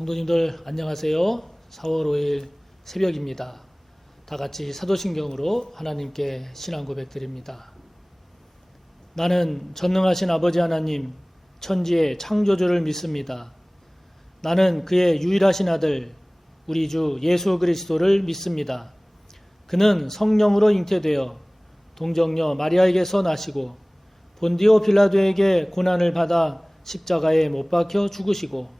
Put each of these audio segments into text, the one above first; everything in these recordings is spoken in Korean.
성도님들 안녕하세요. 4월 5일 새벽입니다. 다 같이 사도신경으로 하나님께 신앙 고백드립니다. 나는 전능하신 아버지 하나님, 천지의 창조주를 믿습니다. 나는 그의 유일하신 아들, 우리 주 예수 그리스도를 믿습니다. 그는 성령으로 잉태되어 동정녀 마리아에게서 나시고 본디오 빌라도에게 고난을 받아 십자가에 못 박혀 죽으시고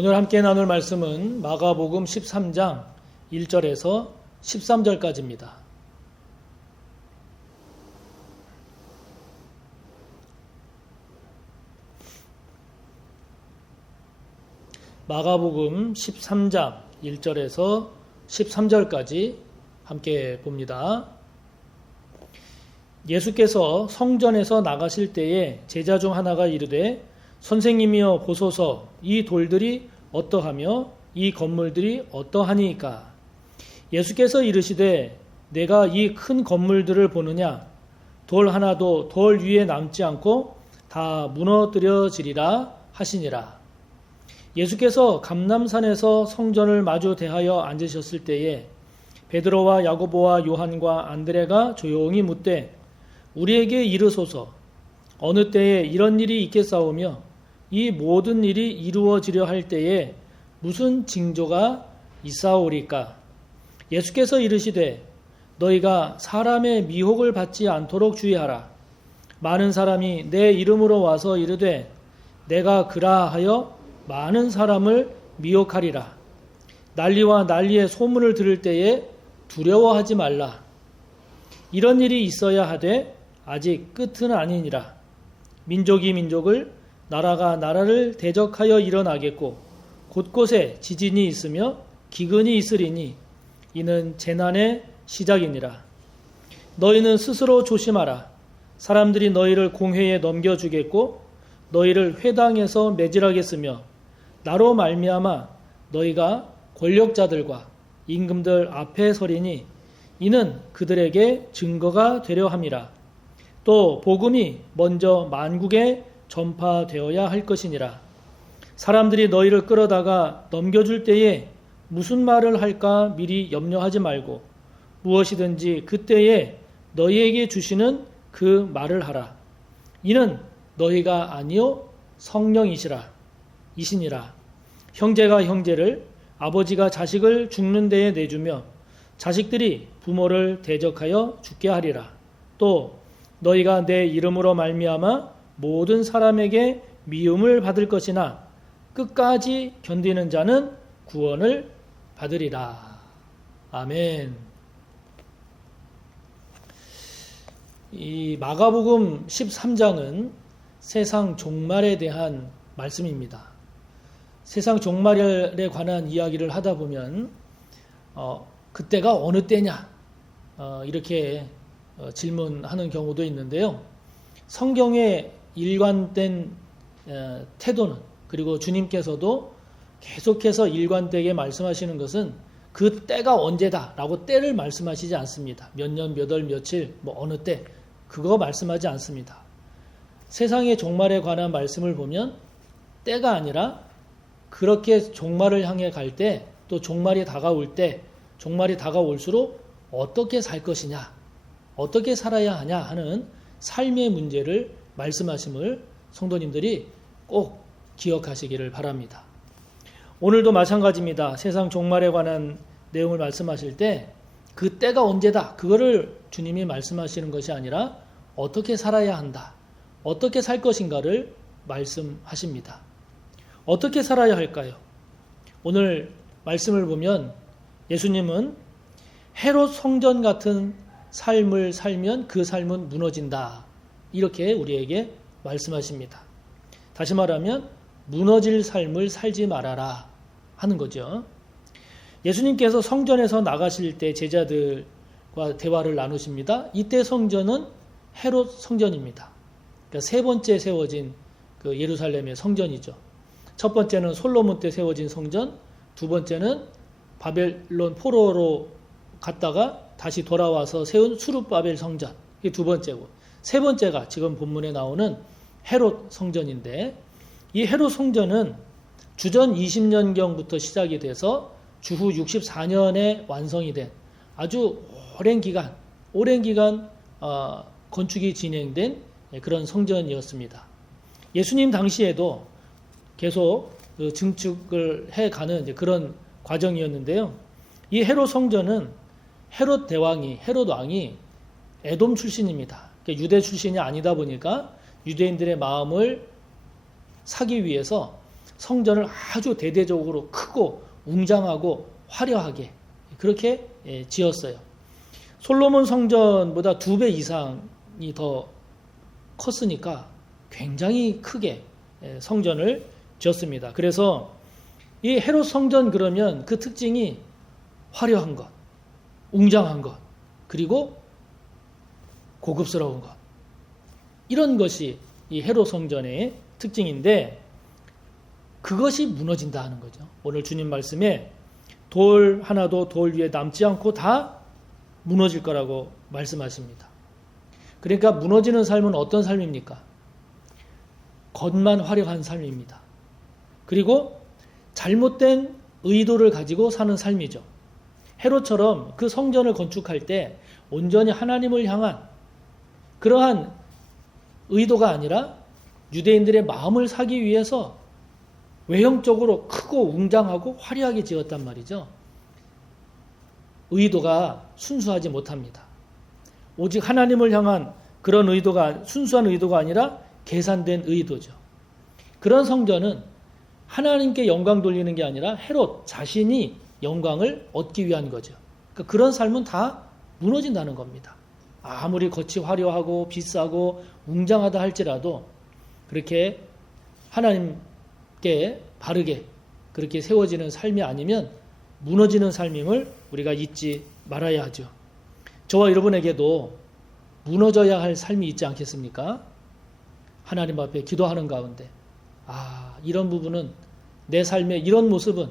오늘 함께 나눌 말씀은 마가복음 13장 1절에서 13절까지입니다. 마가복음 13장 1절에서 13절까지 함께 봅니다. 예수께서 성전에서 나가실 때에 제자 중 하나가 이르되 선생님이여 보소서 이 돌들이 어떠하며 이 건물들이 어떠하니까? 예수께서 이르시되 내가 이 큰 건물들을 보느냐? 돌 하나도 돌 위에 남지 않고 다 무너뜨려지리라 하시니라. 예수께서 감남산에서 성전을 마주 대하여 앉으셨을 때에 베드로와 야고보와 요한과 안드레가 조용히 묻되 우리에게 이르소서. 어느 때에 이런 일이 있겠사오며 이 모든 일이 이루어지려 할 때에 무슨 징조가 있사오리까? 예수께서 이르시되 너희가 사람의 미혹을 받지 않도록 주의하라. 많은 사람이 내 이름으로 와서 이르되 내가 그라 하여 많은 사람을 미혹하리라. 난리와 난리의 소문을 들을 때에 두려워하지 말라. 이런 일이 있어야 하되 아직 끝은 아니니라. 민족이 민족을 나라가 나라를 대적하여 일어나겠고 곳곳에 지진이 있으며 기근이 있으리니 이는 재난의 시작이니라. 너희는 스스로 조심하라. 사람들이 너희를 공회에 넘겨주겠고 너희를 회당에서 매질하겠으며 나로 말미암아 너희가 권력자들과 임금들 앞에 서리니 이는 그들에게 증거가 되려 함이라. 또 복음이 먼저 만국에 전파되어야 할 것이니라. 사람들이 너희를 끌어다가 넘겨줄 때에 무슨 말을 할까 미리 염려하지 말고 무엇이든지 그때에 너희에게 주시는 그 말을 하라. 이는 너희가 아니요 성령이시라. 이시니라. 형제가 형제를 아버지가 자식을 죽는 데에 내주며 자식들이 부모를 대적하여 죽게 하리라. 또 너희가 내 이름으로 말미암아 모든 사람에게 미움을 받을 것이나 끝까지 견디는 자는 구원을 받으리라. 아멘. 이 마가복음 13장은 세상 종말에 대한 말씀입니다. 세상 종말에 관한 이야기를 하다 보면 어, 그때가 어느 때냐 어, 이렇게 어, 질문하는 경우도 있는데요. 성경에 일관된 어, 태도는 그리고 주님께서도 계속해서 일관되게 말씀하시는 것은 그 때가 언제다라고 때를 말씀하시지 않습니다. 몇 년, 몇 월, 며칠, 뭐 어느 때 그거 말씀하지 않습니다. 세상의 종말에 관한 말씀을 보면 때가 아니라 그렇게 종말을 향해 갈 때 또 종말이 다가올 때 종말이 다가올수록 어떻게 살 것이냐, 어떻게 살아야 하냐 하는 삶의 문제를 말씀하심을 성도님들이 꼭 기억하시기를 바랍니다. 오늘도 마찬가지입니다. 세상 종말에 관한 내용을 말씀하실 때 그 때가 언제다. 그거를 주님이 말씀하시는 것이 아니라 어떻게 살아야 한다. 어떻게 살 것인가를 말씀하십니다. 어떻게 살아야 할까요? 오늘 말씀을 보면 예수님은 헤롯 성전 같은 삶을 살면 그 삶은 무너진다. 이렇게 우리에게 말씀하십니다. 다시 말하면 무너질 삶을 살지 말아라 하는 거죠. 예수님께서 성전에서 나가실 때 제자들과 대화를 나누십니다. 이때 성전은 헤롯 성전입니다. 그러니까 세 번째 세워진 그 예루살렘의 성전이죠. 첫 번째는 솔로몬 때 세워진 성전, 두 번째는 바벨론 포로로 갔다가 다시 돌아와서 세운 수르바벨 성전. 이게 두 번째고. 세 번째가 지금 본문에 나오는 헤롯 성전인데 이 헤롯 성전은 주전 20년경부터 시작이 돼서 주후 64년에 완성이 된 아주 오랜 기간, 오랜 기간 어, 건축이 진행된 그런 성전이었습니다. 예수님 당시에도 계속 그 증축을 해가는 그런 과정이었는데요. 이 헤롯 성전은 헤롯 대왕이 헤롯 왕이 에돔 출신입니다. 그러니까 유대 출신이 아니다 보니까 유대인들의 마음을 사기 위해서 성전을 아주 대대적으로 크고 웅장하고 화려하게 그렇게 예, 지었어요. 솔로몬 성전보다 두 배 이상이 더 컸으니까 굉장히 크게 예, 성전을 지었습니다. 그래서 이 헤롯 성전 그러면 그 특징이 화려한 것, 웅장한 것, 그리고 고급스러운 것. 이런 것이 이 헤롯 성전의 특징인데 그것이 무너진다 하는 거죠. 오늘 주님 말씀에 돌 하나도 돌 위에 남지 않고 다 무너질 거라고 말씀하십니다. 그러니까 무너지는 삶은 어떤 삶입니까? 겉만 화려한 삶입니다. 그리고 잘못된 의도를 가지고 사는 삶이죠. 헤롯처럼 그 성전을 건축할 때 온전히 하나님을 향한 그러한 의도가 아니라 유대인들의 마음을 사기 위해서 외형적으로 크고 웅장하고 화려하게 지었단 말이죠. 의도가 순수하지 못합니다. 오직 하나님을 향한 그런 의도가 순수한 의도가 아니라 계산된 의도죠. 그런 성전은 하나님께 영광 돌리는 게 아니라 헤롯 자신이 영광을 얻기 위한 거죠. 그러니까 그런 삶은 다 무너진다는 겁니다. 아무리 겉이 화려하고 비싸고 웅장하다 할지라도 그렇게 하나님께 바르게 그렇게 세워지는 삶이 아니면 무너지는 삶임을 우리가 잊지 말아야 하죠. 저와 여러분에게도 무너져야 할 삶이 있지 않겠습니까? 하나님 앞에 기도하는 가운데 아, 이런 부분은 내 삶의 이런 모습은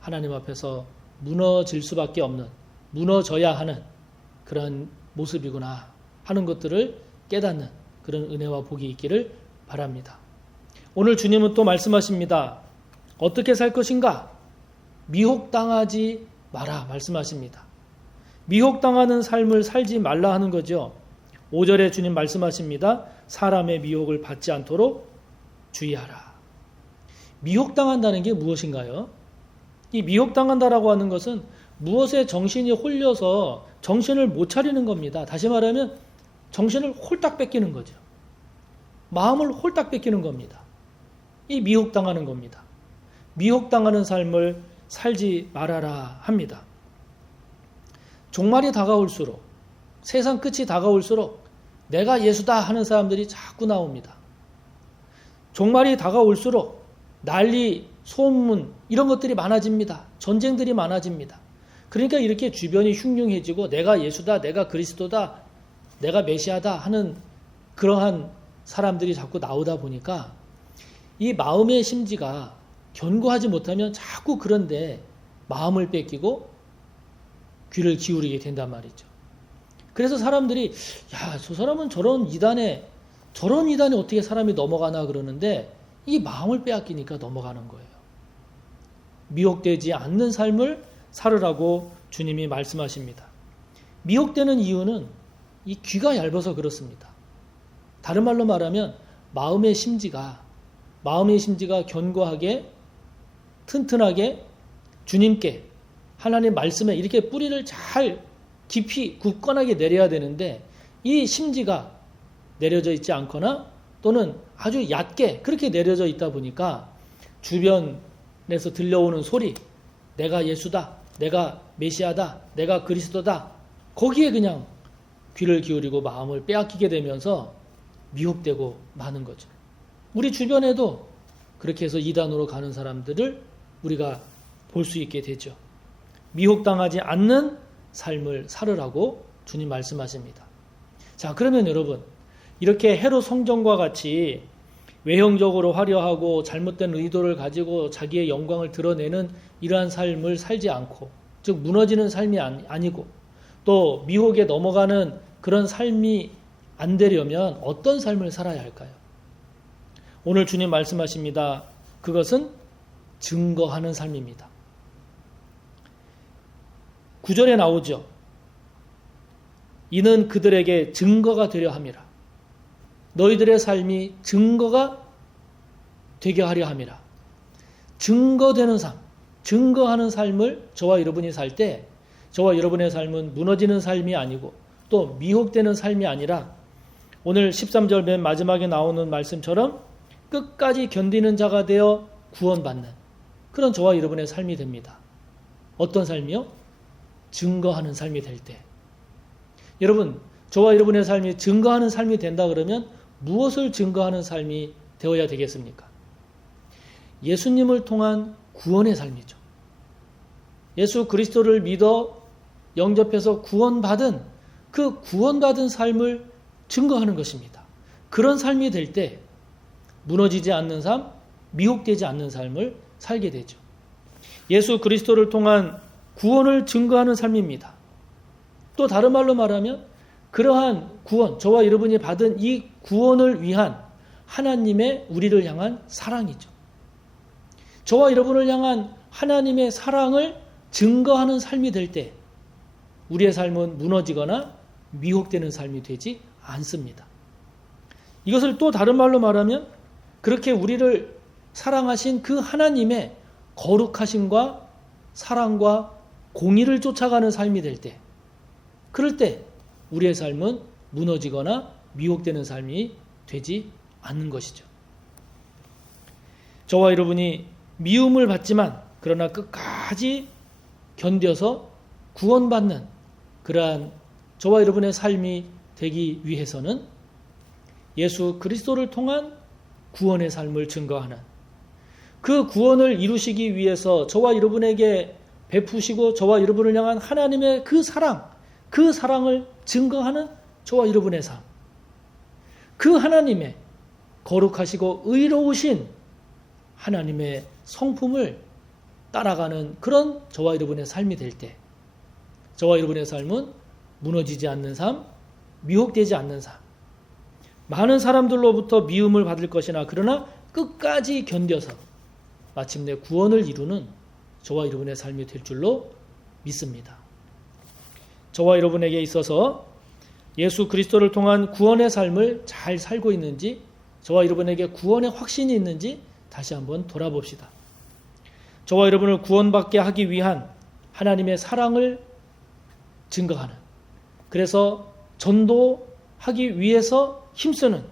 하나님 앞에서 무너질 수밖에 없는 무너져야 하는 그런 모습이구나 하는 것들을 깨닫는 그런 은혜와 복이 있기를 바랍니다. 오늘 주님은 또 말씀하십니다. 어떻게 살 것인가? 미혹당하지 마라 말씀하십니다. 미혹당하는 삶을 살지 말라 하는 거죠. 5절에 주님 말씀하십니다. 사람의 미혹을 받지 않도록 주의하라. 미혹당한다는 게 무엇인가요? 이 미혹당한다라고 하는 것은 무엇에 정신이 홀려서 정신을 못 차리는 겁니다. 다시 말하면 정신을 홀딱 뺏기는 거죠. 마음을 홀딱 뺏기는 겁니다. 이 미혹당하는 겁니다. 미혹당하는 삶을 살지 말아라 합니다. 종말이 다가올수록 세상 끝이 다가올수록 내가 예수다 하는 사람들이 자꾸 나옵니다. 종말이 다가올수록 난리, 소문 이런 것들이 많아집니다. 전쟁들이 많아집니다. 그러니까 이렇게 주변이 흉흉해지고 내가 예수다, 내가 그리스도다, 내가 메시아다 하는 그러한 사람들이 자꾸 나오다 보니까 이 마음의 심지가 견고하지 못하면 자꾸 그런데 마음을 뺏기고 귀를 기울이게 된단 말이죠. 그래서 사람들이 야, 저 사람은 저런 이단에 저런 이단에 어떻게 사람이 넘어가나 그러는데 이 마음을 빼앗기니까 넘어가는 거예요. 미혹되지 않는 삶을 살으라고 주님이 말씀하십니다. 미혹되는 이유는 이 귀가 얇아서 그렇습니다. 다른 말로 말하면 마음의 심지가 마음의 심지가 견고하게 튼튼하게 주님께 하나님 말씀에 이렇게 뿌리를 잘 깊이 굳건하게 내려야 되는데 이 심지가 내려져 있지 않거나 또는 아주 얕게 그렇게 내려져 있다 보니까 주변에서 들려오는 소리 내가 예수다 내가 메시아다 내가 그리스도다 거기에 그냥 귀를 기울이고 마음을 빼앗기게 되면서 미혹되고 마는 거죠. 우리 주변에도 그렇게 해서 이단으로 가는 사람들을 우리가 볼 수 있게 되죠. 미혹당하지 않는 삶을 살으라고 주님 말씀하십니다. 자, 그러면 여러분, 이렇게 헤롯 성전과 같이 외형적으로 화려하고 잘못된 의도를 가지고 자기의 영광을 드러내는 이러한 삶을 살지 않고, 즉, 무너지는 삶이 아니고, 또 미혹에 넘어가는 그런 삶이 안 되려면 어떤 삶을 살아야 할까요? 오늘 주님 말씀하십니다. 그것은 증거하는 삶입니다. 구절에 나오죠. 이는 그들에게 증거가 되려 함이라. 너희들의 삶이 증거가 되게 하려 함이라. 증거되는 삶, 증거하는 삶을 저와 여러분이 살 때, 저와 여러분의 삶은 무너지는 삶이 아니고 또 미혹되는 삶이 아니라 오늘 13절 맨 마지막에 나오는 말씀처럼 끝까지 견디는 자가 되어 구원받는 그런 저와 여러분의 삶이 됩니다. 어떤 삶이요? 증거하는 삶이 될 때. 여러분, 저와 여러분의 삶이 증거하는 삶이 된다 그러면 무엇을 증거하는 삶이 되어야 되겠습니까? 예수님을 통한 구원의 삶이죠. 예수 그리스도를 믿어 영접해서 구원받은 그 구원받은 삶을 증거하는 것입니다. 그런 삶이 될 때 무너지지 않는 삶, 미혹되지 않는 삶을 살게 되죠. 예수 그리스도를 통한 구원을 증거하는 삶입니다. 또 다른 말로 말하면 그러한 구원, 저와 여러분이 받은 이 구원을 위한 하나님의 우리를 향한 사랑이죠. 저와 여러분을 향한 하나님의 사랑을 증거하는 삶이 될 때 우리의 삶은 무너지거나 미혹되는 삶이 되지 않습니다. 이것을 또 다른 말로 말하면 그렇게 우리를 사랑하신 그 하나님의 거룩하심과 사랑과 공의를 쫓아가는 삶이 될 때, 그럴 때 우리의 삶은 무너지거나 미혹되는 삶이 되지 않는 것이죠. 저와 여러분이 미움을 받지만 그러나 끝까지 견뎌서 구원받는 그러한 저와 여러분의 삶이 되기 위해서는 예수 그리스도를 통한 구원의 삶을 증거하는 그 구원을 이루시기 위해서 저와 여러분에게 베푸시고 저와 여러분을 향한 하나님의 그 사랑, 그 사랑을 증거하는 저와 여러분의 삶. 그 하나님의 거룩하시고 의로우신 하나님의 성품을 따라가는 그런 저와 여러분의 삶이 될 때, 저와 여러분의 삶은 무너지지 않는 삶, 미혹되지 않는 삶. 많은 사람들로부터 미움을 받을 것이나 그러나 끝까지 견뎌서 마침내 구원을 이루는 저와 여러분의 삶이 될 줄로 믿습니다. 저와 여러분에게 있어서 예수 그리스도를 통한 구원의 삶을 잘 살고 있는지 저와 여러분에게 구원의 확신이 있는지 다시 한번 돌아봅시다. 저와 여러분을 구원받게 하기 위한 하나님의 사랑을 증거하는 그래서 전도하기 위해서 힘쓰는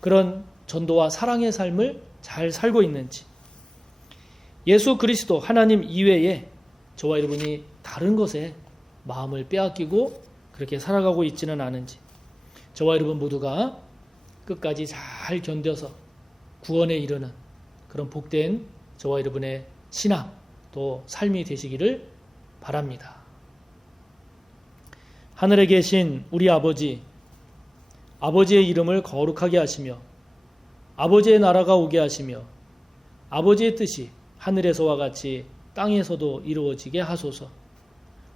그런 전도와 사랑의 삶을 잘 살고 있는지 예수 그리스도 하나님 이외에 저와 여러분이 다른 것에 마음을 빼앗기고 그렇게 살아가고 있지는 않은지 저와 여러분 모두가 끝까지 잘 견뎌서 구원에 이르는 그런 복된 저와 여러분의 신앙 또 삶이 되시기를 바랍니다. 하늘에 계신 우리 아버지, 아버지의 이름을 거룩하게 하시며 아버지의 나라가 오게 하시며 아버지의 뜻이 하늘에서와 같이 땅에서도 이루어지게 하소서.